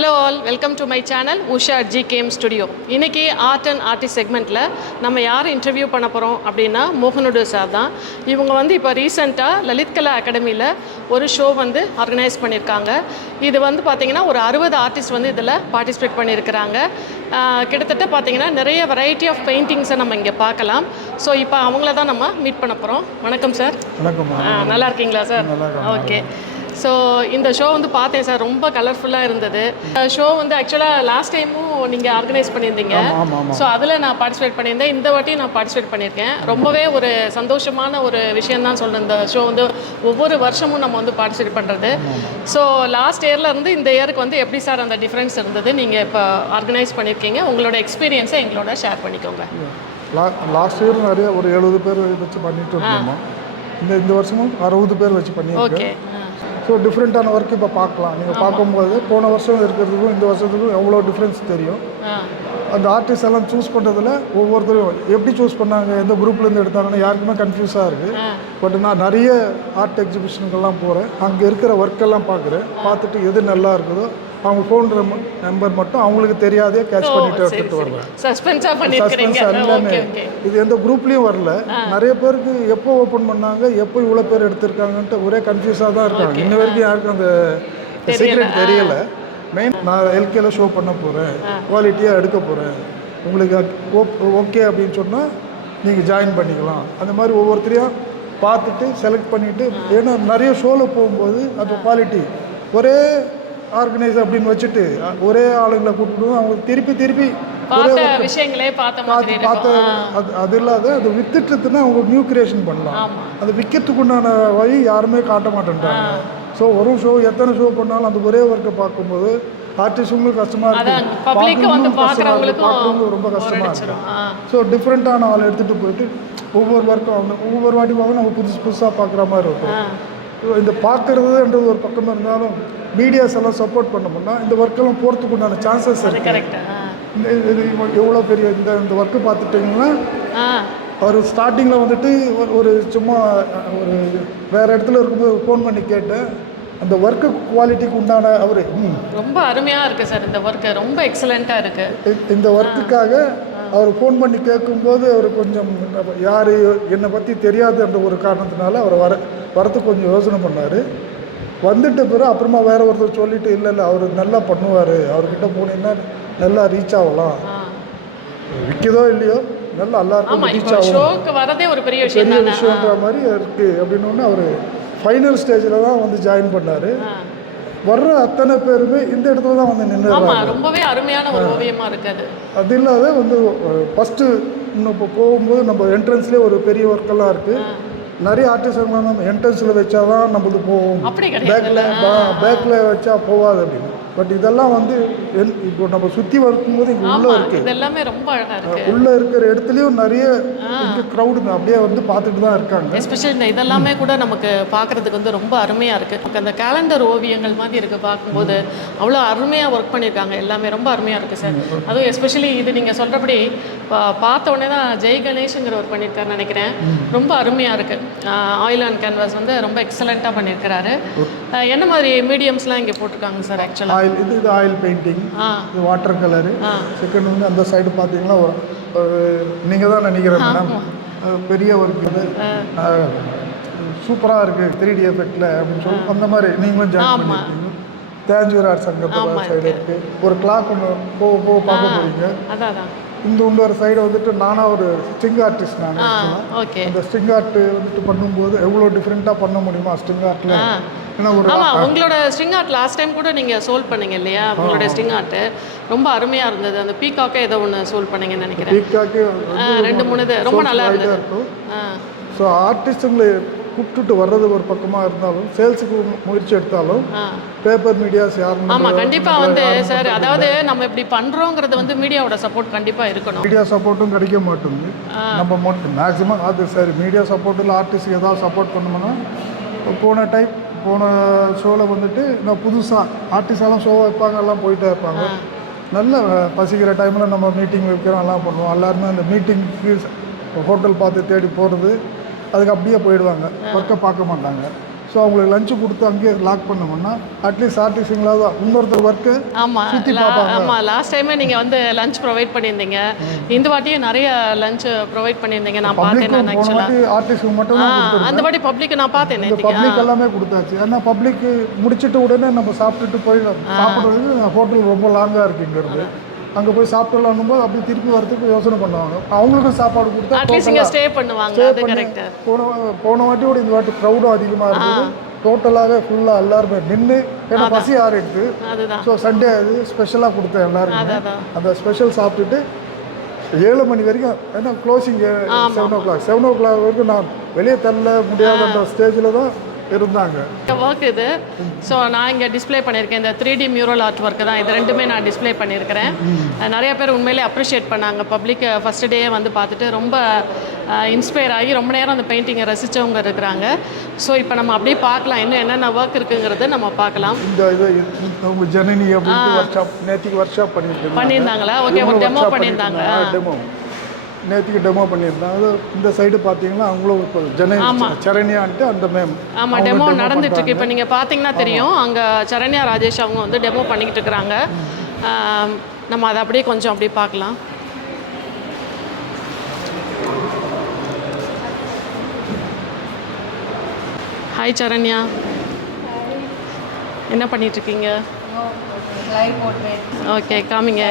Hello all, welcome to my channel Usha GKM studio. இன்றைக்கி art and artist செக்மெண்ட்டில் நம்ம யார் இன்டர்வியூ பண்ண போகிறோம் அப்படின்னா மோகனுடு சார் தான். இவங்க இப்போ ரீசெண்டாக லலித் கலா அகாடமியில் ஒரு ஷோ ஆர்கனைஸ் பண்ணியிருக்காங்க. இது பார்த்திங்கன்னா ஒரு 60 ஆர்டிஸ்ட் இதில் பார்ட்டிசிபேட் பண்ணியிருக்கிறாங்க. கிட்டத்தட்ட பார்த்திங்கன்னா நிறைய வெரைட்டி ஆஃப் பெயிண்டிங்ஸை நம்ம இங்கே பார்க்கலாம். ஸோ இப்போ அவங்கள தான் நம்ம மீட் பண்ண போகிறோம். வணக்கம் சார். வணக்கம். நல்லா இருக்கீங்களா சார்? ஓகே. ஸோ இந்த ஷோ பார்த்தேன் சார், ரொம்ப கலர்ஃபுல்லாக இருந்தது. ஷோ ஆக்சுவலாக லாஸ்ட் டைமும் நீங்கள் ஆர்கனைஸ் பண்ணியிருந்தீங்க. ஸோ அதில் நான் பார்ட்டிசிபேட் பண்ணியிருந்தேன். இந்த வாட்டியும் நான் பார்ட்டிசிபேட் பண்ணியிருக்கேன். ரொம்பவே ஒரு சந்தோஷமான ஒரு விஷயந்தான் சொல்கிறேன். இந்த ஷோ ஒவ்வொரு வருஷமும் நம்ம பார்ட்டிசிபேட் பண்ணுறது. ஸோ லாஸ்ட் இயர்லேருந்து இந்த இயருக்கு எப்படி சார் அந்த டிஃப்ரென்ஸ் இருந்தது? நீங்கள் இப்போ ஆர்கனைஸ் பண்ணியிருக்கீங்க, உங்களோட எக்ஸ்பீரியன்ஸை எங்களோட ஷேர் பண்ணிக்கோங்க. லாஸ்ட் இயர் நிறைய ஒரு 70 பேர் வச்சு பண்ணிட்டு இருக்கோம். இந்த வருஷமும் 60 பேர் வச்சு பண்ணியிருக்கோம். ஸோ டிஃப்ரெண்ட்டான ஒர்க் இப்போ பார்க்கலாம். நீங்கள் பார்க்கும்போது போன வருஷம் இருக்கிறதுக்கும் இந்த வருஷத்துக்கும் எவ்வளோ டிஃப்ரென்ஸ் தெரியும். அந்த ஆர்டிஸ்ட் எல்லாம் சூஸ் பண்ணுறதுல ஒவ்வொருத்தரும் எப்படி சூஸ் பண்ணாங்க, எந்த குரூப்லேருந்து எடுத்தாங்கன்னு யாருக்குமே கன்ஃபியூஸாக இருக்குது. பட் நான் நிறைய ஆர்ட் எக்ஸிபிஷனுக்கெல்லாம் போகிறேன். அங்கே இருக்கிற ஒர்க்கெல்லாம் பார்த்துட்டு எது நல்லா இருக்குதோ அவங்க ஃபோன் நம்பர் மட்டும் அவங்களுக்கு தெரியாதே கேட்ச் பண்ணிட்டு எடுத்துகிட்டு வருவேன். சஸ்பென்ஸ் எல்லாமே இது எந்த குரூப்லேயும் வரல. நிறைய பேருக்கு எப்போ ஓப்பன் பண்ணாங்க, எப்போ இவ்வளோ பேர் எடுத்திருக்காங்கன்ட்டு ஒரே கன்ஃபியூஸாக தான் இருக்காங்க. இன்ன வரைக்கும் யாருக்கும் அந்த சீக்ரெட் தெரியலை. மெயின் நான் எல்கேல ஷோ பண்ண போகிறேன், குவாலிட்டியாக எடுக்க போகிறேன், உங்களுக்கு ஓகே அப்படின்னு சொன்னால் நீங்கள் ஜாயின் பண்ணிக்கலாம். அந்த மாதிரி ஒவ்வொருத்தரையும் பார்த்துட்டு செலக்ட் பண்ணிவிட்டு, ஏன்னா நிறைய ஷோவில் போகும்போது அந்த குவாலிட்டி ஒரே ஆர்கனைஸ் அப்படின்னு வச்சுட்டு ஒரே ஆளுங்களை கூப்பிடுவோம். அவங்க திருப்பி ஒரே விஷயங்களே பார்த்து அது இல்லாத அது வித்துட்டுனா அவங்க நியூ கிரியேஷன் பண்ணலாம். அது விற்கிறதுக்கு உண்டான வழி யாருமே காட்ட மாட்டேன்றாங்க. ஸோ ஒரு ஷோ எத்தனை ஷோ பண்ணாலும் அந்த ஒரே ஒர்க்கை பார்க்கும்போது ஆர்டிஸ்ட்டுங்களும் கஷ்டமாக இருக்குது, பார்க்குறவங்களுக்கும் ரொம்ப கஷ்டமாக இருக்குது. ஸோ டிஃப்ரெண்ட்டான ஆள் எடுத்துகிட்டு போயிட்டு ஒவ்வொரு ஒர்க்கும் ஒவ்வொரு வாட்டி பார்க்க நம்ம புதுசாக பார்க்குற மாதிரி இருக்கும். இந்த பார்க்குறதுன்றது ஒரு பக்கம் இருந்தாலும் மீடியாஸ் எல்லாம் சப்போர்ட் பண்ணோம்னா இந்த ஒர்க்கெல்லாம் போகிறதுக்கு உண்டான சான்சஸ் இருக்குது. இது எவ்வளோ பெரிய இந்த ஒர்க்கு பார்த்துட்டிங்கன்னா அவர் ஸ்டார்டிங்கில் ஒரு சும்மா ஒரு வேறு இடத்துல இருக்கும்போது ஃபோன் பண்ணி கேட்டேன். அந்த ஒர்க்கு குவாலிட்டிக்கு உண்டான அவர் ரொம்ப அருமையாக இருக்குது சார். இந்த ஒர்க்கு ரொம்ப எக்ஸலண்ட்டாக இருக்குது. இந்த ஒர்க்குக்காக அவர் ஃபோன் பண்ணி கேட்கும்போது அவர் கொஞ்சம் யார் என்னை பற்றி தெரியாதுன்ற ஒரு காரணத்தினால அவர் வரத்துக்கு கொஞ்சம் யோசனை பண்ணார். வந்துட்ட பிறகு அப்புறமா வேறு ஒருத்தர் சொல்லிவிட்டு இல்லை அவர் நல்லா பண்ணுவார், அவர்கிட்ட போனீங்கன்னா நல்லா ரீச் ஆகலாம், விற்கிதோ இல்லையோ நல்லா எல்லாருக்கும் ரீச் ஆகும், வரதே ஒரு பெரிய விஷயன்ற மாதிரி இருக்குது அப்படின்னு அவர் ஃபைனல் ஸ்டேஜில் தான் ஜாயின் பண்ணார். வர்ற அத்தனை பேருமே இந்த இடத்துல தான் நின்று ரொம்பவே அருமையான ஒரு ஓவியமாக இருக்குது. அது இல்லாத ஃபஸ்ட்டு இன்னும் இப்போ போகும்போது நம்ம என்ட்ரன்ஸ்லேயே ஒரு பெரிய ஒர்க்கெல்லாம் இருக்குது. நிறைய ஆர்டிஸ்ட் நம்ம என்ட்ரன்ஸில் வச்சா தான் நம்மளுக்கு போகும், பேக்கில் வச்சா போகாது அப்படின்னு. பட் இதெல்லாம் இப்போ நம்ம சுற்றி வரும்போது இங்கே உள்ளே இருக்குது, இதெல்லாமே ரொம்ப அழகாக இருக்குது. உள்ளே இருக்கிற இடத்துலையும் நிறைய இங்கே க்ரௌடுங்க அப்படியே பார்த்துட்டு தான் இருக்காங்க. எஸ்பெஷலி இதெல்லாமே கூட நமக்கு பார்க்குறதுக்கு ரொம்ப அருமையாக இருக்குது. அந்த கேலண்டர் ஓவியங்கள் மாதிரி இருக்குது பார்க்கும்போது. அவ்வளோ அருமையாக ஒர்க் பண்ணியிருக்காங்க, எல்லாமே ரொம்ப அருமையாக இருக்குது சார். அதுவும் எஸ்பெஷலி இது நீங்கள் சொல்கிறபடி பார்த்த உடனே தான் ஜெய் கணேஷுங்கிற ஒர்க் பண்ணியிருக்காருன்னு நினைக்கிறேன். ரொம்ப அருமையாக இருக்குது. ஆயில் அண்ட் கேன்வாஸ் ரொம்ப எக்ஸலண்ட்டாக பண்ணியிருக்கிறாரு. என்ன மாதிரி மீடியம்ஸ்லாம் இங்கே போட்டிருக்காங்க சார்? ஆக்சுவலாக இது ஆயில் பெயிண்டிங், இது வாட்டர் கலரு. செகண்ட் அந்த சைடு பார்த்தீங்கன்னா நீங்கள் தான் நினைக்கிறேன் மேடம், பெரிய ஒர்க் இது சூப்பராக இருக்குது 3D எஃபெக்டில் அப்படின்னு சொல்லி அந்த மாதிரி நீங்களும் ஜாயின் பண்ணியிருக்கீங்க. தேஞ்சூர் ஆர்ட் சங்கத்தோட சைடு இருக்குது. ஒரு கிளாக் ஒன்று போக பார்க்க போகிறீங்க. இந்த இன்னொரு சைடு நானாக ஒரு ஸ்ட்ரிங் ஆர்டிஸ்ட். நான் அந்த ஸ்ட்ரிங் ஆர்ட் பண்ணும்போது எவ்வளோ டிஃப்ரெண்ட்டாக பண்ண முடியுமா ஸ்ட்ரிங் ஆர்ட்டில். உங்களோட ஸ்ட்ரிங் ஆர்ட் லாஸ்ட் டைம் கூட நீங்கள் சோல்வ் பண்ணீங்க இல்லையா? உங்களோட ஸ்ட்ரிங் ஆர்ட்டு ரொம்ப அருமையாக இருந்தது. அந்த பீகாக்கே ஏதோ ஒன்று சோல்வ் பண்ணீங்கன்னு நினைக்கிறேன். பீகாக்கே 2-3 இது ரொம்ப நல்லா இருந்தது. ஸோ ஆர்டிஸ்ட்டுங்களை கூப்பிட்டுட்டு வர்றது ஒரு பக்கமாக இருந்தாலும் சேல்ஸுக்கு முயற்சி எடுத்தாலும் பேப்பர் மீடியாஸ் யாரும் கண்டிப்பாக சார், அதாவது நம்ம இப்படி பண்ணுறோங்கிறது மீடியாவோட சப்போர்ட் கண்டிப்பாக இருக்கணும். மீடியா சப்போர்ட்டும் கிடைக்க மாட்டேங்குது. நம்ம மேக்ஸிமம் அது சரி மீடியா சப்போர்ட்டில் ஆர்டிஸ்ட் ஏதாவது சப்போர்ட் பண்ணோம்னா போன ஷோவில் நான் புதுசாக ஆர்டிஸ்டெல்லாம் ஷோ வைப்பாங்க, எல்லாம் போயிட்டே இருப்பாங்க. நல்ல பசிக்கிற டைமில் நம்ம மீட்டிங் வைக்கிறோம், எல்லாம் பண்ணுவோம். எல்லாருமே அந்த மீட்டிங்க்கு ஹோட்டல் பார்த்து தேடி போகிறது, அதுக்கு அப்படியே போயிடுவாங்க, ஒர்க்கை பார்க்க மாட்டாங்க. ஸோ அவங்களுக்கு லஞ்சு கொடுத்து அங்கேயே லாக் பண்ணோம்னா அட்லீஸ்ட் ஆர்டிஸ்டுங்களாவது இன்னொருத்தர் ஒர்க்கு ஆமாம் லாஸ்ட் டைமே நீங்கள் வந்து லஞ்ச் ப்ரொவைட் பண்ணியிருந்தீங்க, இந்த வாட்டியும் நிறைய லஞ்ச் ப்ரொவைட் பண்ணியிருந்தீங்க. நான் பார்த்தேன். நான் ஆக்சுவலாக ஆர்டிஸ்ட்டுக்கு மட்டும் அந்த வாட்டி பப்ளிக்கு நான் பார்த்தேன். பப்ளிக் எல்லாமே கொடுத்தாச்சு. ஏன்னா பப்ளிக்கு முடிச்சிட்ட உடனே நம்ம சாப்பிட்டுட்டு போயிடலாம். சாப்பிட்றது ஹோட்டல் ரொம்ப லாங்காக இருக்குங்கிறது, அங்கே போய் சாப்பிடலான்னும் போது அப்படி திருப்பி வரதுக்கு யோசனை பண்ணுவாங்க. அவங்களுக்கும் சாப்பாடு கொடுத்தா அட்லீஸ்ட் இங்கே ஸ்டே பண்ணுவாங்க. அது கரெக்ட். போன வாட்டியோட இந்த வாட்டி க்ரௌடும் அதிகமாக இருக்குது. டோட்டலாகவே ஃபுல்லாக எல்லாருமே நின்று ஏன்னா பசி ஆறிடுது. ஸோ சண்டே அது ஸ்பெஷலாக கொடுத்தேன் எல்லாருமே. அந்த ஸ்பெஷல் சாப்பிட்டுட்டு 7 மணி வரைக்கும், ஏன்னா க்ளோசிங் 7 o'clock. 7 o'clock வரைக்கும் நான் வெளியே தள்ள முடியாத ஸ்டேஜில் தான் இருந்தாங்க. ஒர்க் இது. ஸோ நான் இங்கே டிஸ்பிளே பண்ணியிருக்கேன். இந்த 3D மியூரல் ஆர்ட் ஒர்க்கு தான் இது ரெண்டுமே நான் டிஸ்பிளே பண்ணியிருக்கிறேன். நிறைய பேர் உண்மையிலே அப்ரிஷியேட் பண்ணாங்க. பப்ளிக் ஃபஸ்ட் டே வந்து பார்த்துட்டு ரொம்ப இன்ஸ்பயர் ஆகி ரொம்ப நேரம் அந்த பெயிண்டிங்கை ரசித்தவங்க இருக்கிறாங்க. ஸோ இப்போ நம்ம அப்படியே பார்க்கலாம் இன்னும் என்னென்ன ஒர்க் இருக்குங்கிறத நம்ம பார்க்கலாம். இந்த இது உங்க ஜனனி அப்படின்னு நேற்றுக்கு ஒர்க் ஷாப் பண்ணியிருந்தாங்களா? ஓகே, ஒரு டெமோ பண்ணியிருந்தாங்க. டெமோ நேற்றுக்கு டெமோ பண்ணியிருந்தாங்க. இந்த சைடு பார்த்தீங்கன்னா அவங்களும் இப்போ சரண்யான்ட்டு அந்த மேம். ஆமாம், டெமோ நடந்துட்டுருக்கு. இப்போ நீங்கள் பார்த்தீங்கன்னா தெரியும், அங்கே சரண்யா ராஜேஷ் அவங்க வந்து டெமோ பண்ணிக்கிட்டு இருக்கிறாங்க. நம்ம அதை அப்படியே கொஞ்சம் அப்படியே பார்க்கலாம். ஹாய் சரண்யா, என்ன பண்ணிகிட்ருக்கீங்க? ஓகே, காமிங்க.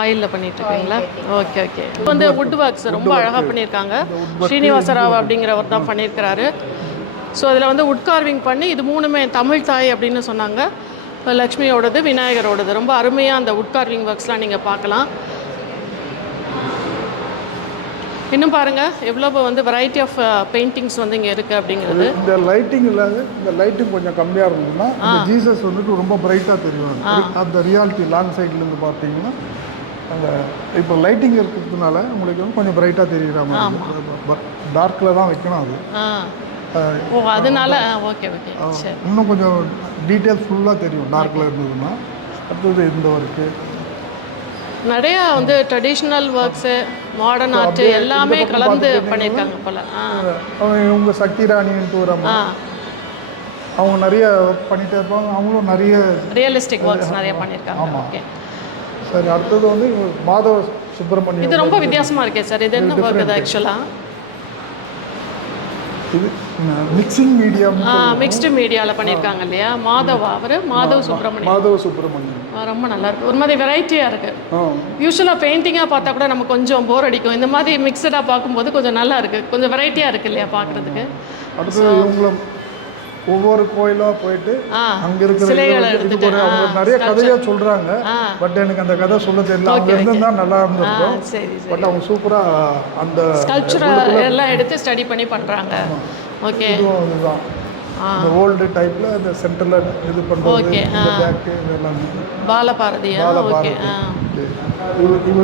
ஆயிலில் பண்ணிட்டுருக்கீங்களா? Okay okay. இப்போ வந்து வுட் ஒர்க்ஸ் ரொம்ப அழகாக பண்ணியிருக்காங்க. ஸ்ரீனிவாசராவ் அப்படிங்கிறவர் தான் பண்ணியிருக்கிறாரு. ஸோ அதில் வந்து வுட் கார்விங் பண்ணி இது 3மே தமிழ் தாய் அப்படின்னு சொன்னாங்க. லக்ஷ்மியோடது, விநாயகரோடது. ரொம்ப அருமையாக அந்த வுட் கார்விங் ஒர்க்ஸ்லாம் நீங்கள் பார்க்கலாம். இன்னும் பாருங்கள் எவ்வளோ வந்து வெரைட்டி ஆஃப் பெயிண்டிங்ஸ் வந்து இங்கே இருக்குது அப்படிங்கிறது. இந்த லைட்டிங் இல்லாத இந்த லைட்டிங் கொஞ்சம் கம்மியாக இருந்ததுன்னா இந்த ஜீசஸ் வந்துட்டு ரொம்ப பிரைட்டாக தெரியும். அந்த ரியாலிட்டி லாங் சைட்லேருந்து பார்த்தீங்கன்னா அந்த இப்போ லைட்டிங் இருக்கிறதுனால உங்களுக்கு வந்து கொஞ்சம் பிரைட்டாக தெரிகிற மாதிரி டார்க்கில் தான் வைக்கணும். அது அதனால ஓகே ஓகே. இன்னும் கொஞ்சம் டீட்டெயில்ஸ் ஃபுல்லாக தெரியும் டார்க்கில் இருந்ததுன்னா. அடுத்தது இந்த ஒர்க்கு நிறையா வந்து ட்ரெடிஷ்னல் ஒர்க்ஸு, மாடர்ன் ஆர்ட்டு எல்லாமே கலந்து பண்ணியிருக்காங்க போல். இவங்க சக்தி ராணின்ட்டு ஒரு அம்மா, அவங்க நிறைய ஒர்க் பண்ணிகிட்டே இருப்பாங்க. அவங்களும் நிறைய ரியலிஸ்டிக் ஒர்க்ஸ் நிறைய பண்ணியிருக்காங்க. ஓகே, சரி. அடுத்தது வந்து மாதவ சுப்பிரமணியம். இது ரொம்ப வித்தியாசமாக இருக்கே சார். இது என்ன ஒர்க் இது ஆக்சுவலாக? இது மிக்சிங் மீடியம், மிக்ஸ்டு மீடியாவில் பண்ணியிருக்காங்க இல்லையா? மாதவா அவர்? மாதவ சுப்பிரமணியம். ரொம்ப நல்லா இருக்குது. ஒரு மாதிரி வெரைட்டியாக இருக்குது. யூஸ்வலாக பெயிண்டிங்காக பார்த்தா கூட நம்ம கொஞ்சம் போர் அடிக்கும். இந்த மாதிரி மிக்சடாக பார்க்கும்போது கொஞ்சம் நல்லா இருக்குது, கொஞ்சம் வெரைட்டியாக இருக்குது இல்லையா பார்க்குறதுக்கு. அடுத்தது இவங்களும் ஒவ்வொரு கோயிலாக போயிட்டு அங்கே இருக்கிற அவங்க நிறைய கதையாக சொல்கிறாங்க. பட் எனக்கு அந்த கதை சொல்ல தெரியல. அவங்க இருந்தால் நல்லா இருந்திருக்கும். பட் அவங்க சூப்பராக அந்த ஸ்கல்ப்சர் எல்லாம் எடுத்து ஸ்டடி பண்ணி பண்ணுறாங்க. ஓகே, இதுதான் இந்த ஓல்டு டைப்பில் இந்த சென்டரில் இது பண்ணுறது. பாலபாரதியா? ஓகே.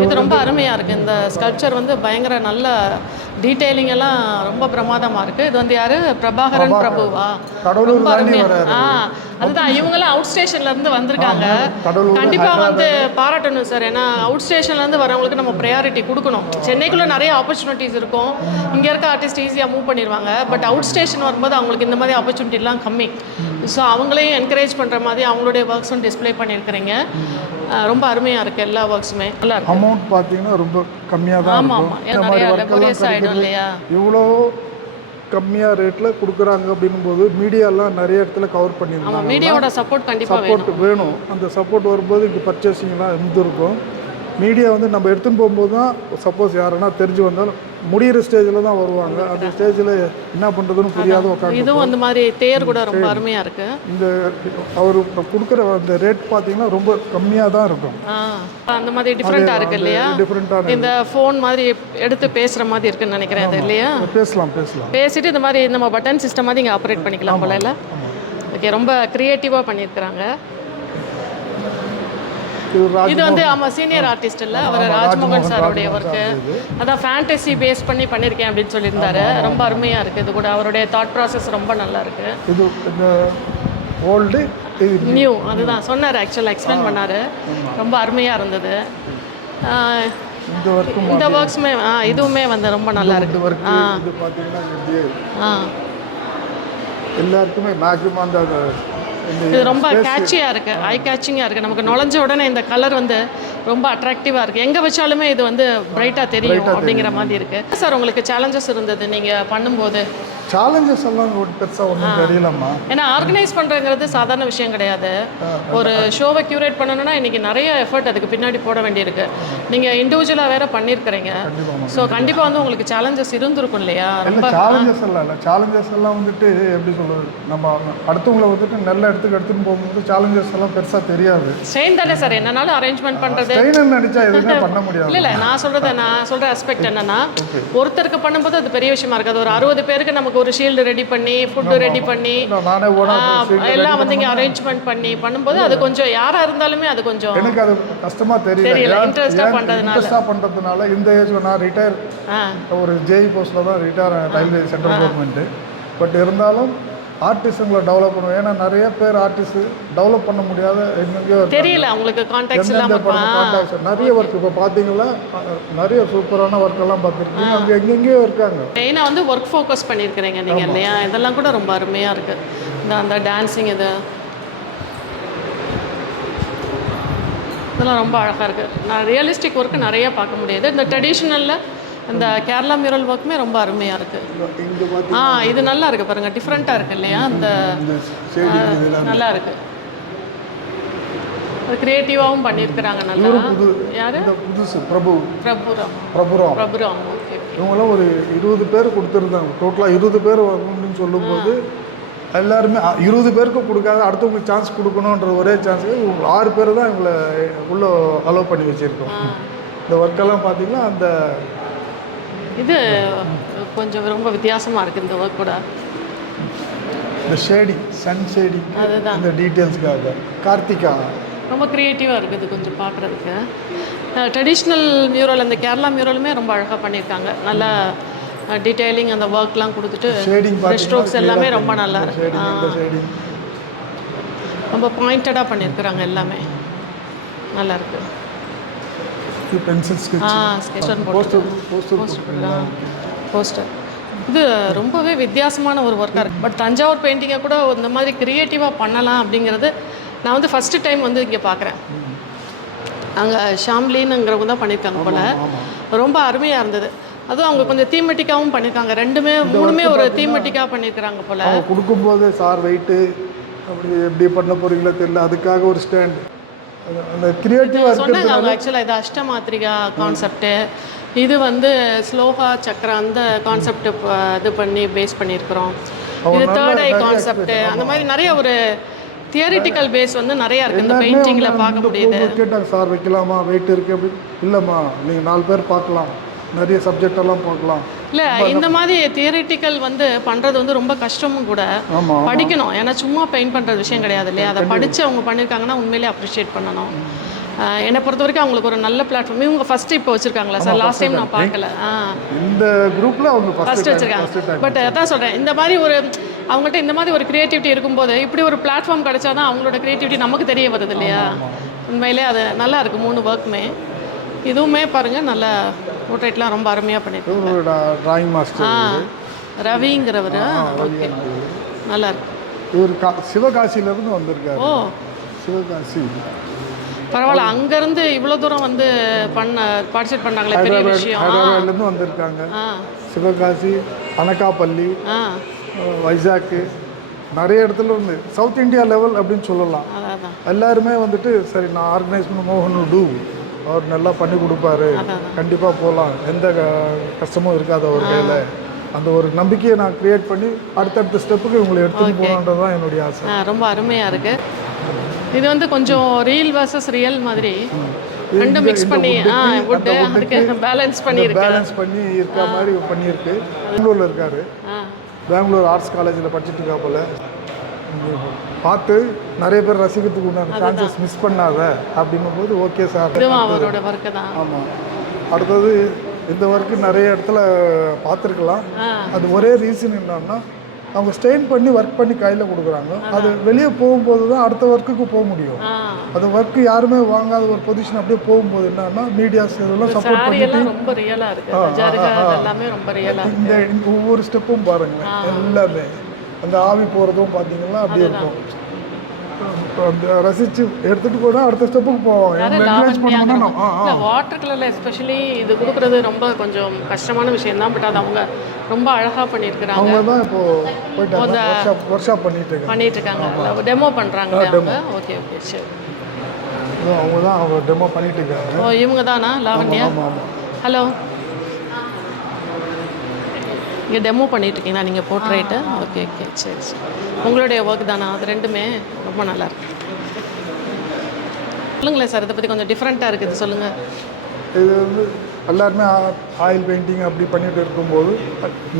இது ரொம்ப அருமையாக இருக்குது. இந்த ஸ்கல்ப்சர் வந்து பயங்கர நல்ல டீட்டெயிலிங் எல்லாம் ரொம்ப பிரமாதமாக இருக்குது. இது வந்து யார்? பிரபாகரன் பிரபுவா? ரொம்ப அருமையாக. அதுதான், இவங்கெல்லாம் அவுட் ஸ்டேஷன்லேருந்து வந்திருக்காங்க. கண்டிப்பாக வந்து பாராட்டணும் சார். ஏன்னா அவுட் ஸ்டேஷன்லேருந்து வரவங்களுக்கு நம்ம ப்ரையாரிட்டி கொடுக்கணும். சென்னைக்குள்ளே நிறைய ஆப்பர்ச்சுனிட்டிஸ் இருக்கும். இங்கே இருக்க ஆர்டிஸ்ட் ஈஸியாக மூவ் பண்ணிடுவாங்க. பட் அவுட் ஸ்டேஷன் வரும்போது அவங்களுக்கு இந்த மாதிரி ஆப்பர்ச்சுனிட்டிலாம் கம்மி. ஸோ அவங்களையும் என்கரேஜ் பண்ணுற மாதிரி அவங்களுடைய ஒர்க்ஸும் டிஸ்பிளே பண்ணியிருக்கிறீங்க. ரொம்ப அருமையாக இருக்குது எல்லா ஒர்க்ஸுமே. நல்லா இருக்கு. அமௌண்ட் பார்த்தீங்கன்னா ரொம்ப கம்மியாக தான். ஆமாம் ஆமாம், இல்லையா? இவ்வளோ கம்மியாக ரேட்டில் கொடுக்குறாங்க அப்படின்போது மீடியாலாம் நிறைய இடத்துல கவர் பண்ணியிருக்காங்க. மீடியாவோட சப்போர்ட் கண்டிப்பாக வேணும். அந்த சப்போர்ட் வரும்போது இங்கே பர்ச்சேசிங்லாம் இருந்திருக்கும். மீடியா வந்து நம்ம எடுத்துன்னு போகும்போது தான் சப்போஸ் யாருன்னா தெரிஞ்சு வந்தாலும் முடிகிற ஸ்டேஜில் தான் வருவாங்க. அந்த ஸ்டேஜில் என்ன பண்ணுறதுன்னு புரியாத உட்காந்து. இதுவும் அந்த மாதிரி தேர் கூட ரொம்ப அருமையாக இருக்குது. இந்த அவர் கொடுக்குற அந்த ரேட் பார்த்தீங்கன்னா ரொம்ப கம்மியாக தான் இருக்கும். அந்த மாதிரி டிஃப்ரெண்ட்டாக இருக்குது இல்லையா? டிஃப்ரெண்ட்டாக இந்த ஃபோன் மாதிரி எடுத்து பேசுகிற மாதிரி இருக்குன்னு நினைக்கிறேன். அது இல்லையா? பேசலாம் பேசிட்டு இந்த மாதிரி நம்ம பட்டன் சிஸ்டம் மாதிரி இங்கே ஆப்ரேட் பண்ணிக்கலாம் போல இல்லை? ஓகே, ரொம்ப க்ரியேட்டிவாக பண்ணியிருக்கிறாங்க. இது வந்து ஆமாம் சீனியர் ஆர்டிஸ்ட் இல்லை, அவர் ராஜ்மோகன் சாரோடைய ஒர்க்கு. அதான் ஃபேண்டசி பேஸ் பண்ணி பண்ணியிருக்கேன் அப்படின்னு சொல்லியிருந்தாரு. ரொம்ப அருமையாக இருக்குது. இது கூட அவருடைய தாட் ப்ராசஸ் ரொம்ப நல்லா இருக்குது. இது ஓல்டு நியூ அதுதான் சொன்னார். ஆக்சுவலாக எக்ஸ்பிளைன் பண்ணார். ரொம்ப அருமையாக இருந்தது. இந்த ஒர்க்கும் இந்த ஒர்க்ஸுமே இதுவுமே வந்து ரொம்ப நல்லா இந்த இருக்கு. ஒர்க்கு இது பார்த்தீங்கன்னா இது ஆ எல்லாருக்குமே மேக்ஸிமம் அந்த இது ரொம்ப கேட்சியாக இருக்குது, ஐ கேட்சிங்காக இருக்குது. நமக்கு நுழைஞ்ச உடனே இந்த கலர் வந்து ரொம்ப அட்ராக்டிவாக இருக்குது. எங்கே வச்சாலுமே இது வந்து பிரைட்டாக தெரியும் அப்படிங்கிற மாதிரி இருக்குது. சார் உங்களுக்கு சேலஞ்சஸ் இருந்தது நீங்கள் பண்ணும்போது? சேலஞ்சஸ் எல்லாம் ஒரு பெருசாக ஒன்றும் தெரியலம்மா. ஏன்னா ஆர்கனைஸ் பண்ணுறங்கிறது சாதாரண விஷயம் கிடையாது. ஒரு ஷோவை க்யூரேட் பண்ணணும்னா இன்றைக்கி நிறைய எஃபர்ட் அதுக்கு பின்னாடி போட வேண்டியிருக்கு. நீங்கள் இண்டிவிஜுவலாக வேறு பண்ணியிருக்கிறீங்க. ஸோ கண்டிப்பாக வந்து உங்களுக்கு சேலஞ்சஸ் இருந்திருக்கும் இல்லையா? ரொம்ப சேலஞ்சஸ் எல்லாம் இல்லை. சேலஞ்சஸ் எல்லாம் வந்துட்டு எப்படி சொல்கிறது, நம்ம அடுத்தவங்களை வந்துட்டு நல்ல இடத்துக்கு எடுத்துன்னு போகும்போது சேலஞ்சஸ் எல்லாம் பெருசாக தெரியாது. ஸ்ட்ரெயின் தானே சார், என்னன்னாலும் அரேஞ்ச்மெண்ட் பண்ணுறது. ட்ரெயினர் நடிச்சா எதுவுமே பண்ண முடியாது. இல்லை நான் சொல்கிற ஆஸ்பெக்ட் என்னன்னா, ஒருத்தருக்கு பண்ணும்போது அது பெரிய விஷயமா இருக்காது. ஒரு 60 பேருக்கு நமக்கு ஒரு ஷீல்டு ரெடி பண்ணி, ஃபுட்டு ரெடி பண்ணி, நானே எல்லாம் வந்து இங்கே அரேஞ்ச்மெண்ட் பண்ணும்போது அது கொஞ்சம் யாராக இருந்தாலுமே அது கொஞ்சம் எனக்கு அது கஷ்டமாக தெரியல. இன்ட்ரெஸ்டாக பண்ணுறதுனால இந்த ஏஜில் நான் ரிட்டையர் ஒரு ஜேஇ போஸ்ட்டில் தான் retire railway central government. But இருந்தாலும் ஆர்டிஸ்ட்டுங்களை டெவலப் பண்ணுவோம். ஏன்னா நிறைய பேர் ஆர்டிஸ்ட் டெவலப் பண்ண முடியாத எங்கெங்கேயோ தெரியல அவங்களுக்கு கான்டாக்ட்ஸ் இல்லாமல் நிறைய ஒர்க் இப்போ பார்த்தீங்கன்னா நிறைய சூப்பரான ஒர்க்கெல்லாம் பார்த்துருக்கீங்க. அங்கே எங்கெங்கேயோ இருக்காங்க. மெயினாக வந்து ஒர்க் ஃபோக்கஸ் பண்ணியிருக்கிறீங்க நீங்கள் இல்லையா? இதெல்லாம் கூட ரொம்ப அருமையாக இருக்குது. அந்த டான்ஸிங் இதெல்லாம் ரொம்ப அழகாக இருக்குது. நான் ரியலிஸ்டிக் ஒர்க்கு நிறைய பார்க்க முடியாது. இந்த ட்ரெடிஷ்னலில் இந்த கேரளா மியூரல் ஒர்க்குமே ரொம்ப அருமையாக இருக்குது. இது நல்லா இருக்குது பாருங்கள், டிஃப்ரெண்ட்டாக இருக்குது இல்லையா? அந்த நல்லா இருக்குது, க்ரியேட்டிவாகவும் பண்ணியிருக்கிறாங்க நல்லா. யார்? புதுசு பிரபுராம். ஓகே, இவங்களாம் ஒரு 20 பேர் கொடுத்துருந்தாங்க. டோட்டலாக 20 பேர் வரணும்னு சொல்லும்போது எல்லாருமே 20 பேருக்கு கொடுக்காத அடுத்தவங்களுக்கு சான்ஸ் கொடுக்கணுன்ற ஒரே சான்ஸு 6 பேர் தான் இவங்களை உள்ளே அலோவ் பண்ணி வச்சுருக்கோம். இந்த ஒர்க்கெல்லாம் பார்த்தீங்கன்னா அந்த இது கொஞ்சம் ரொம்ப வித்தியாசமாக இருக்குது இந்த ஒர்க் கூட. இந்த ஷேடிங், சன் ஷேடிங், அதுதான் இந்த டீட்டெயில்ஸ்க்காக கார்த்திகா ரொம்ப க்ரியேட்டிவாக இருக்குது கொஞ்சம் பார்க்குறதுக்கு. ட்ரெடிஷ்னல் மியூரல் அந்த கேரளா மியூரலுமே ரொம்ப அழகாக பண்ணியிருக்காங்க. நல்லா டீட்டெயிலிங் அந்த ஒர்க்லாம் கொடுத்துட்டு ஸ்ட்ரோக்ஸ் எல்லாமே ரொம்ப நல்லா இருக்கு. ரொம்ப பாயிண்டடாக பண்ணியிருக்கிறாங்க, எல்லாமே நல்லா இருக்கு. போஸ்டர் இது ரொம்பவே வித்தியாசமான ஒரு ஒர்க்காக இருக்குது. பட் தஞ்சாவூர் பெயிண்டிங்கை கூட இந்த மாதிரி க்ரியேட்டிவாக பண்ணலாம் அப்படிங்கிறது நான் வந்து ஃபஸ்ட்டு டைம் வந்து இங்கே பார்க்குறேன். அங்கே ஷாம்லின்னுங்கிறவங்க தான் பண்ணியிருக்காங்க போல். ரொம்ப அருமையாக இருந்தது. அதுவும் அவங்க கொஞ்சம் தீமெட்டிக்காகவும் பண்ணியிருக்காங்க. 2-3 ஒரு தீமெட்டிக்காக பண்ணியிருக்கிறாங்க போல். கொடுக்கும்போது சார் வெயிட்டு அப்படி எப்படி பண்ண போகிறீங்களோ தெரியல, அதுக்காக ஒரு ஸ்டாண்ட் அந்த கிரியேட்டிவாக சொன்னாங்க அவங்க. ஆக்சுவலாக இது அஷ்டமாத்திரிகா கான்செப்ட்டு, இது வந்து ஸ்லோகா சக்கரா அந்த கான்செப்ட் இது பண்ணி பேஸ் பண்ணியிருக்கிறோம். இது தேர்ட் ஐ கான்செப்ட்டு, அந்த மாதிரி நிறைய ஒரு தியரிட்டிக்கல் பேஸ் வந்து நிறையா இருக்குது இந்த பெயிண்டிங்கில் பார்க்க முடியுது. கேட்டாங்க சார் வைக்கலாமா வெயிட் இருக்குது அப்படி. இல்லைம்மா நீங்கள் 4 பேர் பார்க்கலாம், நிறைய சப்ஜெக்ட் எல்லாம் பார்க்கலாம். இல்லை இந்த மாதிரி தியரிட்டிக்கல் வந்து பண்ணுறது வந்து ரொம்ப கஷ்டமும் கூட, படிக்கணும். ஏன்னா சும்மா பெயிண்ட் பண்ணுறது விஷயம் கிடையாது இல்லையா? அதை படித்து அவங்க பண்ணியிருக்காங்கன்னா உண்மையிலே அப்ரிஷியேட் பண்ணணும். என்னை பொறுத்த வரைக்கும் அவங்களுக்கு ஒரு நல்ல பிளாட்ஃபார்ம். இவங்க ஃபஸ்ட்டு இப்போ வச்சுருக்காங்களா சார்? லாஸ்ட் டைம் நான் பார்க்கல. இந்த குரூப்பில் அவங்க ஃபஸ்ட்டு வச்சுருக்காங்க. பட் அதான் சொல்கிறேன், இந்த மாதிரி ஒரு அவங்கள்ட்ட இந்த மாதிரி ஒரு க்ரியேட்டிவிட்டி இருக்கும்போது இப்படி ஒரு பிளாட்ஃபார்ம் கிடைச்சா தான் அவங்களோட க்ரியேட்டிவிட்டி நமக்கு தெரிய வருது இல்லையா? உண்மையிலே அது நல்லா இருக்குது 3 ஒர்க்குமே. இதுவுமே பாருங்கள், நல்ல போர்ட்ரேட்லாம் ரொம்ப அருமையாக பண்ணியிருக்காங்க. Drawing master ரவிங்கிறவர். ஓகே, நல்லா இருக்கு. இவர் சிவகாசியிலேருந்து வந்திருக்காரு. ஓ, சிவகாசி. பரவாயில்ல, அங்கேருந்து இவ்வளோ தூரம் வந்து பார்ட்டிசிபேட் பண்ணாங்களே, பெரிய விஷயம். ஹைதராபாத்லேருந்து வந்திருக்காங்க. சிவகாசி, அனகாப்பள்ளி, வைசாக்கு, நிறைய இடத்துல இருந்து சவுத் இந்தியா லெவல் அப்படின்னு சொல்லலாம். எல்லாருமே வந்துட்டு சரி நான் ஆர்கனைஸ் பண்ண மோகன் டூ, அவர் நல்லா பண்ணி கொடுப்பாரு, கண்டிப்பாக போகலாம், எந்த கஷ்டமும் இருக்காது அவர் கையில், அந்த ஒரு நம்பிக்கையை நான் க்ரியேட் பண்ணி அடுத்தடுத்த ஸ்டெப்புக்கு இவங்களை எடுத்துகிட்டு போகணுன்றது தான் என்னுடைய ஆசை. ரொம்ப அருமையாக இருக்குது. இது வந்து கொஞ்சம் ரியல் வர்சஸ் ரியல் மாதிரி ரெண்டும் மிக்ஸ் பண்ணி வுட்டு அதுக்கு பேலன்ஸ் பண்ணி இருக்க மாதிரி பண்ணியிருக்கு. பெங்களூரில் இருக்காரு, பெங்களூர் ஆர்ட்ஸ் காலேஜில் படிச்சுட்டு இருக்கா போல். பார்த்து நிறைய பேர் ரசிக்கிறதுக்கு உண்டான சான்சஸ் மிஸ் பண்ணாத அப்படிங்கும்போது ஓகே சார். அவரோட ஒர்க்கு தான். ஆமாம். அடுத்தது இந்த ஒர்க்கு நிறைய இடத்துல பார்த்துருக்கலாம். அது ஒரே ரீசன் என்னன்னா அவங்க ஸ்ட்ரெயின் பண்ணி ஒர்க் பண்ணி கையில் கொடுக்குறாங்க. அது வெளியே போகும்போது தான் அடுத்த ஒர்க்குக்கு போக முடியும். அது ஒர்க்கு யாருமே வாங்காத ஒரு பொசிஷன் அப்படியே போகும்போது என்னன்னா மீடியாஸ் இதெல்லாம் சப்போர்ட் பண்ணிட்டு ரொம்ப ரியலாக இருக்குது. எல்லாமே ரொம்ப ரியலாக இந்த ஒவ்வொரு ஸ்டெப்பும் பாருங்களேன், எல்லாமே அந்த ஆவி போகிறதும் பார்த்தீங்கன்னா அப்படியே இருக்கும். அந்த ரசித்து எடுத்துகிட்டு போனால் அடுத்த ஸ்டெப்புக்கு போவாங்க. என்கரேஜ் பண்ணணும்னா வாட்டர் கலரில் எஸ்பெஷலி இது கொடுக்குறது ரொம்ப கொஞ்சம் கஷ்டமான விஷயம் தான். பட் அது அவங்க ரொம்ப அழகாக பண்ணியிருக்கிறாங்க. அவங்க தான் இப்போது போயிட்டு ஒர்க் ஷாப் பண்ணிட்டு இருக்காங்க, டெமோ பண்ணுறாங்க அவங்க. ஓகே ஓகே சரி. அவங்க தான் அவங்க டெமோ பண்ணிட்டு இருக்காங்க. ஓ இவங்க தானா லாவண்யா? ஹலோ, இங்கே டெமோ பண்ணிகிட்ருக்கீங்களா நீங்கள் போர்ட்ரேட்டு? ஓகே ஓகே சரி சரி. உங்களுடைய ஒர்க் தானா அது? ரெண்டுமே ரொம்ப நல்லாயிருக்கு. சொல்லுங்களேன் சார், இதை பற்றி கொஞ்சம் டிஃப்ரெண்ட்டாக இருக்குது, சொல்லுங்கள். இது வந்து எல்லாருமே ஆயில் பெயிண்டிங் அப்படி பண்ணிட்டு இருக்கும்போது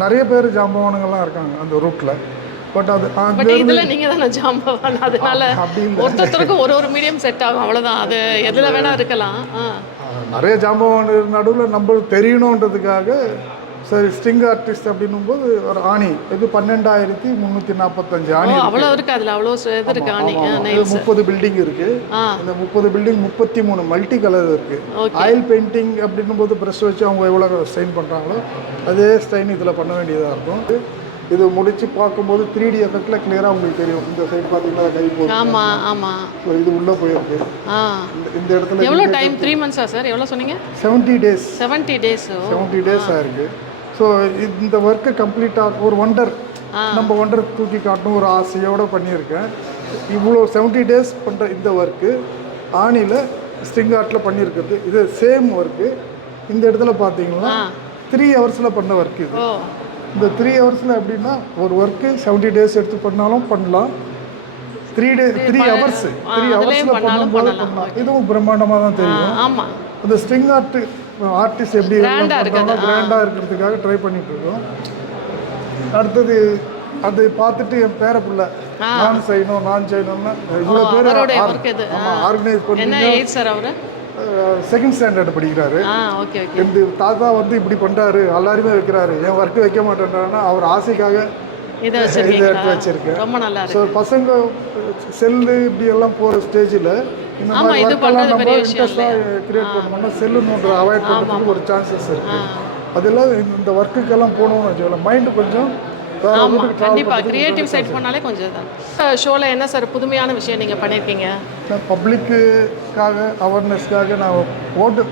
நிறைய பேர் ஜாம்பவானுங்கள்லாம் இருக்காங்க அந்த ரூட்டில். பட் இதில் நீங்கள் தானே ஜாம்பவான், அதனால ஒருத்தருக்கும் ஒரு மீடியம் செட் ஆகும், அவ்வளோதான். அது எதில் வேணால் இருக்கலாம். நிறைய ஜாம்பவான் நடுவில் நம்மளுக்கு தெரியணுன்றதுக்காக சரி ஸ்ட்ரிங் ஆர்டிஸ்ட் அப்படின்னும்போது ஒரு ஆணி இது 12,345 ஆணி. அவ்வளோ இருக்குது அதில், அவ்வளோ இது இருக்குது ஆணி. 30 பில்டிங் இருக்குது. இந்த 30 பில்டிங் 33 மல்டி கலர் இருக்குது. ஆயில் பெயிண்டிங் அப்படின்னும் போது ப்ரெஷ் வச்சு அவங்க எவ்வளோ ஸ்டைன் பண்ணுறாங்களோ அதே ஸ்டைன் இதில் பண்ண வேண்டியதாக இருக்கும். இது முடிச்சு பார்க்கும்போது 3D எஃபெக்டில் கிளியராக உங்களுக்கு தெரியும். இந்த சைடு பார்த்தீங்கன்னா கை போகுது. ஆமாம் ஆமாம். ஸோ இது உள்ளே போயிருக்கு. இந்த இடத்துல எவ்வளோ டைம்? 3 months sir? எவ்வளோ சொன்னீங்க? 70 days. 70 days. 70 days ஆயிருக்கு. ஸோ இந்த ஒர்க்கு கம்ப்ளீட்டாக ஒரு ஒண்டர், நம்ம ஒண்டர் தூக்கி காட்டணும் ஒரு ஆசையோடு பண்ணியிருக்கேன். இவ்வளோ 70 days பண்ணுற இந்த ஒர்க்கு ஆணியில் ஸ்ட்ரிங் ஆர்ட்டில் பண்ணியிருக்கிறது இது சேம் ஒர்க்கு. இந்த இடத்துல பார்த்தீங்கன்னா 3 hours பண்ண ஒர்க் இது. இந்த 3 hours எப்படின்னா ஒரு ஒர்க்கு 70 days எடுத்து பண்ணாலும் பண்ணலாம். 3 hours பண்ணும்போது பண்ணலாம். இதுவும் பிரம்மாண்டமாக தான் தெரியும். ஆமாம். அந்த ஸ்ட்ரிங் ஆர்டிஸ்ட் எப்படி கிராண்டாக இருக்கிறதுக்காக ட்ரை பண்ணிட்டு இருக்கோம். அடுத்தது அது பார்த்துட்டு என் பேர பிள்ளை நான் செய்யணும்னா இவ்வளோ பேர் ஆர்கனைஸ் பண்ணி செகண்ட் ஸ்டாண்டர்ட் படிக்கிறாரு. இந்த தாத்தா வந்து இப்படி பண்ணுறாரு, எல்லாருமே வைக்கிறாரு, என் ஒர்க்கு வைக்க மாட்டேன்றாருன்னா அவர் ஆசைக்காக இதை எடுத்து வச்சிருக்கேன். ஸோ பசங்க செல்லு இப்படி எல்லாம் போகிற ஸ்டேஜில் இந்த மாதிரி ஒர்க்கெல்லாம் நம்ம இன்ட்ரெஸ்டாக கிரியேட் பண்ணோம்னா செல்லு நோன்ற அவாய்ட் பண்ணுறதுக்கு ஒரு சான்சஸ் இருக்குது. அதெல்லாம் இந்த ஒர்க்குக்கெல்லாம் போகணும்னு வச்சுக்கோங்களேன், மைண்டு கொஞ்சம் கண்டிப்பாக கிரியேட்டிவ் சைட் பண்ணாலே கொஞ்சம் தான். ஷோவில் என்ன சார் புதுமையான விஷயம் நீங்கள் பண்ணியிருக்கீங்க? பப்ளிக்குக்காக அவேர்னஸ்க்காக நான்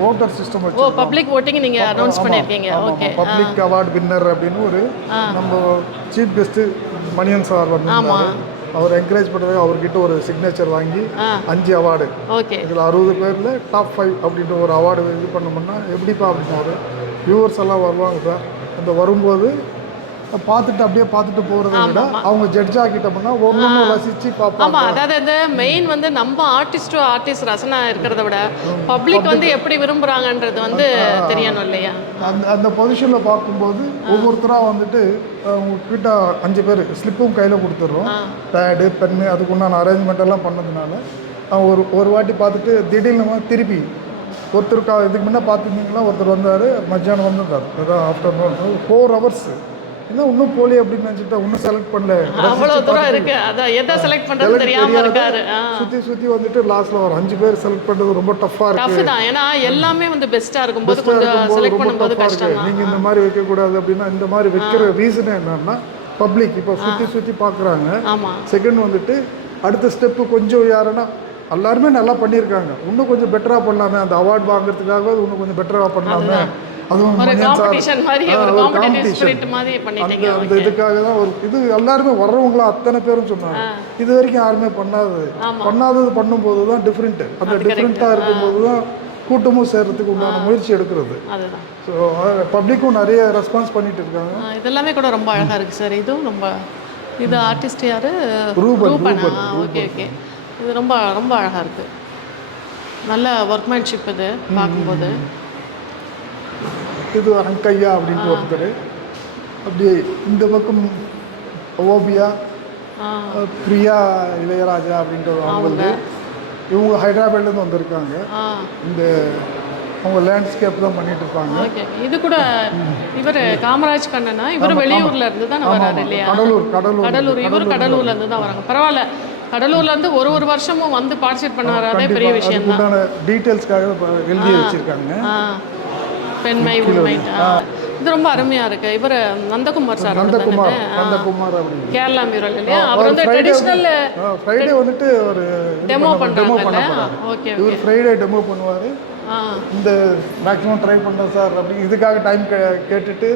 ஓட்டர் சிஸ்டம் வச்சு பப்ளிக் ஓட்டிங் நீங்கள் அனௌன்ஸ் பண்ணியிருக்கீங்க. ஓகே, பப்ளிக் அவார்டு வின்னர் அப்படின்னு ஒரு நம்ம சீஃப் கெஸ்ட்டு மணியன் சார் வந்திருந்தாரு. அவர் என்கரேஜ் பண்ணுறது அவர்கிட்ட ஒரு சிக்னேச்சர் வாங்கி 5 அவார்டு. ஓகே, இதில் 60 பேரில் டாப் 5 அப்படின்ற ஒரு அவார்டு இது பண்ணோம்னா எப்படிப்பா அப்படின்னாரு. வியூவர்ஸ் எல்லாம் வருவாங்க சார். அந்த வரும்போது பார்த்துட்டு அப்படியே பார்த்துட்டு போகிறத விட அவங்க ஜட்ஜ் ஆகிட்டோம்னா ஒன்று ரசித்து பார்ப்பாங்க. ஆமாம், அதாவது இந்த மெயின் வந்து நம்ம ஆர்டிஸ்ட் ரசனை இருக்கிறத விட பப்ளிக் வந்து எப்படி விரும்புகிறாங்கன்றது வந்து தெரியணும் இல்லையா? அந்த பொசிஷனில் பார்க்கும்போது ஒவ்வொருத்தராக வந்துட்டு உங்ககிட்ட 5 பேர் ஸ்லிப்பும் கையில் கொடுத்துட்றோம். பேடு பென்னு அதுக்குண்டான அரேஞ்ச்மெண்ட் எல்லாம் பண்ணதுனால ஒரு வாட்டி பார்த்துட்டு திடீர்னு திருப்பி ஒருத்தருக்கா இதுக்கு முன்னே பார்த்துருந்தீங்களா ஒருத்தர் வந்தார், மத்தியானம் வந்துருந்தார். அதான் ஆஃப்டர்நூன் 4 hours இன்னும் இன்னும் போலி அப்படின்னு நினச்சிட்டா இன்னும் செலக்ட் பண்ணல. அவ்வளோ தூரம் இருக்கு, அதான் எதை செலக்ட் பண்ணுறது தெரியாமல் இருக்காரு. சுற்றி வந்துட்டு லாஸ்ட்டில் ஒரு 5 பேர் செலக்ட் பண்ணுறது ரொம்ப டஃப்பாக இருக்குது. தான், ஏன்னா எல்லாமே வந்து பெஸ்ட்டாக இருக்கும்போது கொஞ்சம் செலக்ட் பண்ணும்போது கஷ்டம். நீங்கள் இந்த மாதிரி வைக்கக்கூடாது அப்படின்னா இந்த மாதிரி வைக்கிற ரீசனே என்னன்னா பப்ளிக் இப்போ சுற்றி பார்க்குறாங்க. செகண்ட் வந்துட்டு அடுத்த ஸ்டெப்பு கொஞ்சம் யாருன்னா எல்லாருமே நல்லா பண்ணியிருக்காங்க, இன்னும் கொஞ்சம் பெட்டராக பண்ணலாமே, அந்த அவார்டு வாங்குறதுக்காக இன்னும் கொஞ்சம் பெட்டராக பண்ணலாமே. அதுவும் அந்த இதுக்காக தான் ஒரு இது எல்லாருமே வர்றவங்களாம் அத்தனை பேரும் சொன்னாங்க. இது வரைக்கும் யாருமே பண்ணாதது பண்ணும்போது தான் டிஃப்ரெண்ட்டு. அந்த டிஃப்ரெண்ட்டாக இருக்கும்போது தான் கூட்டமும் சேர்றதுக்கு உண்டான முயற்சி எடுக்கிறது. ஸோ பப்ளிக்கும் நிறைய ரெஸ்பான்ஸ் பண்ணிட்டு இருக்காங்க. இதெல்லாமே கூட ரொம்ப அழகாக இருக்குது சார். இதுவும் ரொம்ப இது ஆர்டிஸ்ட் யார்? ரூபன். ஓகே ஓகே, இது ரொம்ப ரொம்ப அழகாக இருக்குது. நல்ல ஒர்க்மேன்ஷிப் இது பார்க்கும்போது. இது அங்கையா அப்படின்ட்டு ஒருத்தர், அப்படியே இந்த பக்கம் ஓபியா பிரியா இளையராஜா அப்படின்ற அவங்களுக்கு இவங்க ஹைதராபாத்லேருந்து வந்திருக்காங்க. இந்த அவங்க லேண்ட்ஸ்கேப் தான் பண்ணிட்டு இருப்பாங்க. ஓகே. இது கூட இவர் காமராஜ் கண்ணனா இவர் வெளியூர்ல இருந்து தான் வராரு இல்லையா? கடலூர். இவர் கடலூர்ல இருந்து தான் வராங்க. பரவாயில்ல. கடலூர்ல இருந்து ஒரு வருஷமும் வந்து பார்ட்டிசிபேட் பண்ண வராதே பெரிய விஷயம் தான். டீடைல்ஸ்க்காக எழுதி வச்சிருக்காங்க. பெண்மை உண்மை. இது ரொம்ப அருமையா இருக்கு. இவர் நந்தகுமார் சார் நந்தகுமார் கேரளா மியூரல் இல்லையா? அவர் வந்து ட்ரெடிஷனல் ஃப்ரைடே வந்துட்டு ஒரு டெமோ பண்றாங்க. ஓகே. இவர் ஃப்ரைடே டெமோ பண்ணுவார். இந்த மேக்ஸிமம் ட்ரை பண்ணேன் சார் அப்படி இதுக்காக டைம் கேட்டுட்டு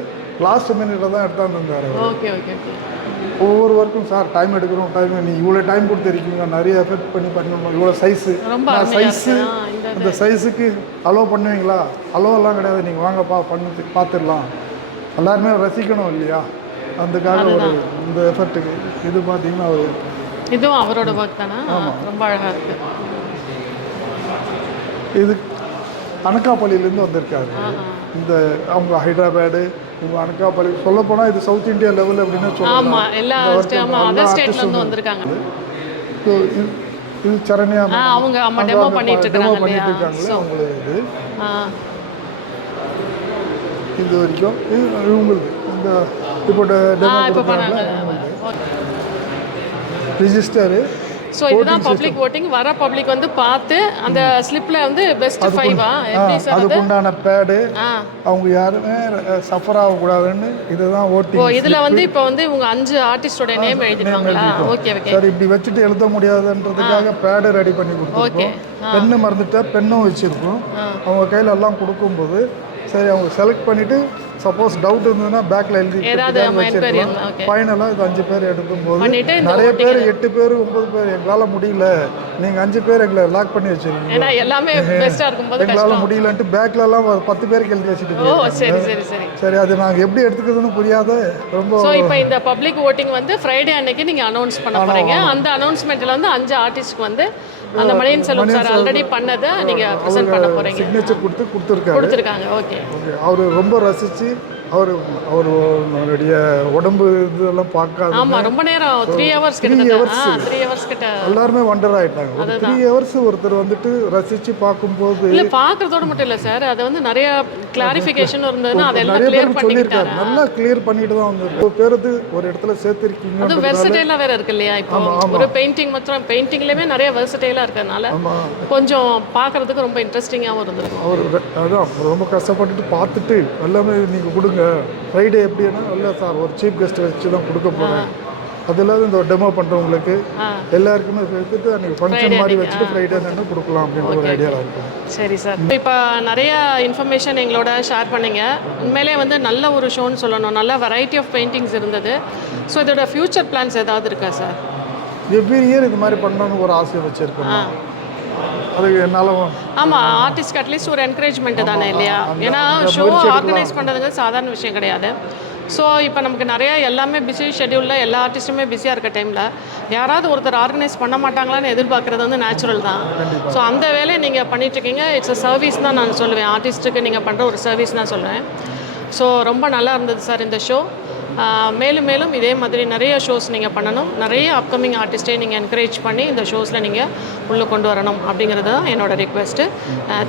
லாஸ்ட் மினிட்ல தான் எடுத்தாந்து வந்தார். Okay okay okay. ஒவ்வொரு ஒர்க்கும் சார் டைம் எடுக்கிறோம் நீ இவ்வளோ டைம் கொடுத்துருக்கீங்க நிறைய எஃபெக்ட் பண்ணி பண்ணணும் இவ்வளோ சைஸு அந்த சைஸுக்கு அலோவ் பண்ணுவீங்களா? அலோவெல்லாம் கிடையாது நீங்கள் வாங்கப்பா பண்ணி பார்த்துடலாம் எல்லாருமே ரசிக்கணும் இல்லையா? அதுக்காக ஒரு இந்த எஃபெக்ட்டுக்கு இது பார்த்தீங்கன்னா அவர் இதுவும் அவரோட ஒர்க் தானே? ரொம்ப அழகாக இருக்குது. இது அனகாப்பள்ளியிலேருந்து வந்திருக்காரு. இந்த அவங்க ஹைதராபாடு இவங்க அனகாப்பள்ளி சொல்லப்போனால் இது சவுத் இந்தியா லெவல் அப்படின்னு சொல்லலாம். எல்லா ஸ்டேட்லேருந்து வந்திருக்காங்க. ஸோ இது சரண்யா அவங்க டெமோ பண்ணிட்டு இருக்காங்களே அவங்களுக்கு இது வரைக்கும் இவங்களுக்கு இந்த இப்போ ரிஜிஸ்டரு. ஸோ இதுதான் பப்ளிக் ஓட்டிங். வர பப்ளிக் வந்து பார்த்து அந்த ஸ்லிப்பில் வந்து பெஸ்ட் 5 எப்படி சார் அதுக்குண்டான பேடு அவங்க யாருமே சஃபர் ஆகக்கூடாதுன்னு இதுதான் ஓட்டிங். இதில் வந்து இப்போ வந்து இவங்க 5 ஆர்டிஸ்டோட நேம் எழுதிருக்காங்களா? Okay okay. சார் இப்படி வச்சுட்டு எழுத முடியாதுன்றதுக்காக பேடு ரெடி பண்ணி கொடுத்துருக்கோம். பெண்ணு மறந்துட்டா பெண்ணும் வச்சுருக்கோம். அவங்க கையில் எல்லாம் கொடுக்கும்போது சரி அவங்க செலக்ட் பண்ணிவிட்டு சப்போஸ் டவுட் இருந்ததுன்னா பேக்கில் எழுதி ஃபைனலாக இது 5 பேர் எடுக்கும்போது நிறைய பேர் 8 பேர் 9 பேர் எங்களால் முடியல நீங்கள் 5 பேர் எங்களை லாக் பண்ணி வச்சுருக்கீங்க எங்களால் முடியலன்ட்டு பேக்லலாம் 10 பேருக்கு எழுதி வச்சுட்டு சரி அது நாங்கள் எப்படி எடுத்துக்கிறதுன்னு புரியாத ரொம்ப. இப்போ இந்த பப்ளிக் ஓட்டிங் வந்து ஃப்ரைடே அன்னைக்கு நீங்கள் அனௌன்ஸ் பண்ண போகிறீங்க. அந்த அனௌன்ஸ்மெண்ட்டில் வந்து 5 ஆர்டிஸ்ட்க்கு வந்து அந்த மணியன் செல்வம் சார் ஆல்ரெடி பண்ணதை நீங்கள் ப்ரெசென்ட் பண்ண போகிறீங்க. சிக்னேச்சர் கொடுத்துருக்காங்க. ஓகே. அவர் ரொம்ப ரசித்து அவருடைய உடம்பு இதெல்லாம் பார்க்காது. ஆமாம் ரொம்ப நேரம் 3 ஹவர்ஸ் கிட்ட எல்லாருமே வண்டர் ஆகிட்டாங்க. ஒரு 3 ஹவர்ஸ் ஒருத்தர் வந்துட்டு ரசித்து பார்க்கும்போது இல்லை பார்க்குறதோட மட்டும் இல்லை சார் அது வந்து நிறைய கிளாரிஃபிகேஷன் இருந்ததுன்னா அதெல்லாம் கிளியர் சொல்லியிருக்காரு. நல்லா கிளியர் பண்ணிட்டு தான் வந்து பேருந்து ஒரு இடத்துல சேர்த்துருக்கீங்க. அது வெர்சடைலாக வேறு இருக்கு இல்லையா? இப்போ ஒரு பெயிண்டிங் மற்றும் பெயிண்டிங்லேயுமே நிறைய வெர்சடைலாக இருக்கிறதுனால கொஞ்சம் பார்க்குறதுக்கு ரொம்ப இன்ட்ரெஸ்டிங்காகவும் இருந்திருக்கும். அவர் அதான் ரொம்ப கஷ்டப்பட்டுட்டு பார்த்துட்டு எல்லாமே நீங்கள் கொடுங்க ஃப்ரைடே எப்படின்னா இல்லை சார் ஒரு சீஃப் கெஸ்ட் வச்சு தான் கொடுக்க போகிறேன் அதில் இந்த டெமோ பண்ணுறவங்களுக்கு எல்லாருக்குமே சேர்த்துட்டு அன்றைக்கி ஃபங்க்ஷன் மாதிரி வச்சுட்டு ஃப்ரைடே தானே கொடுக்கலாம் அப்படின்ற ஒரு ஐடியாவில் இருக்கும். சரி சார். இப்போ நிறைய இன்ஃபர்மேஷன் எங்களோட ஷேர் பண்ணிங்க. உண்மையிலே வந்து நல்ல ஒரு ஷோன்னு சொல்லணும். நல்ல வெரைட்டி ஆஃப் பெயிண்டிங்ஸ் இருந்தது. ஸோ இதோட ஃப்யூச்சர் பிளான்ஸ் ஏதாவது இருக்கா சார்? எவ்ரி இயர் இது மாதிரி பண்ணணும்னு ஒரு ஆசை வச்சுருக்கோம். அது என்னால் ஆமாம் ஆர்டிஸ்ட்க்கு அட்லீஸ்ட் ஒரு என்கரேஜ்மெண்ட் தானே இல்லையா? ஏன்னா ஷோ ஆர்கனைஸ் பண்ணுறதுங்க சாதாரண விஷயம் கிடையாது. ஸோ இப்போ நமக்கு நிறையா எல்லாமே பிஸி ஷெட்யூலில் எல்லா ஆர்டிஸ்ட்டுமே பிஸியாக இருக்க டைமில் யாராவது ஒருத்தர் ஆர்கனைஸ் பண்ண மாட்டாங்களான்னு எதிர்பார்க்குறது வந்து நேச்சுரல் தான். ஸோ அந்த வேலையை நீங்கள் பண்ணிகிட்ருக்கீங்க. இட்ஸ் அ சர்வீஸ் தான் நான் சொல்லுவேன். ஆர்டிஸ்ட்டுக்கு நீங்கள் பண்ணுற ஒரு சர்வீஸ் தான் சொல்லுவேன். ஸோ ரொம்ப நல்லா இருந்தது சார் இந்த ஷோ. மேலும் மேலும் இதே மாதிரி நிறைய ஷோஸ் நீங்கள் பண்ணணும். நிறைய அப்கமிங் ஆர்டிஸ்ட்டை நீங்கள் என்கரேஜ் பண்ணி இந்த ஷோஸில் நீங்கள் உள்ளே கொண்டு வரணும் அப்படிங்கிறது தான் என்னோடய request.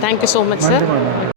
Thank you so much sir.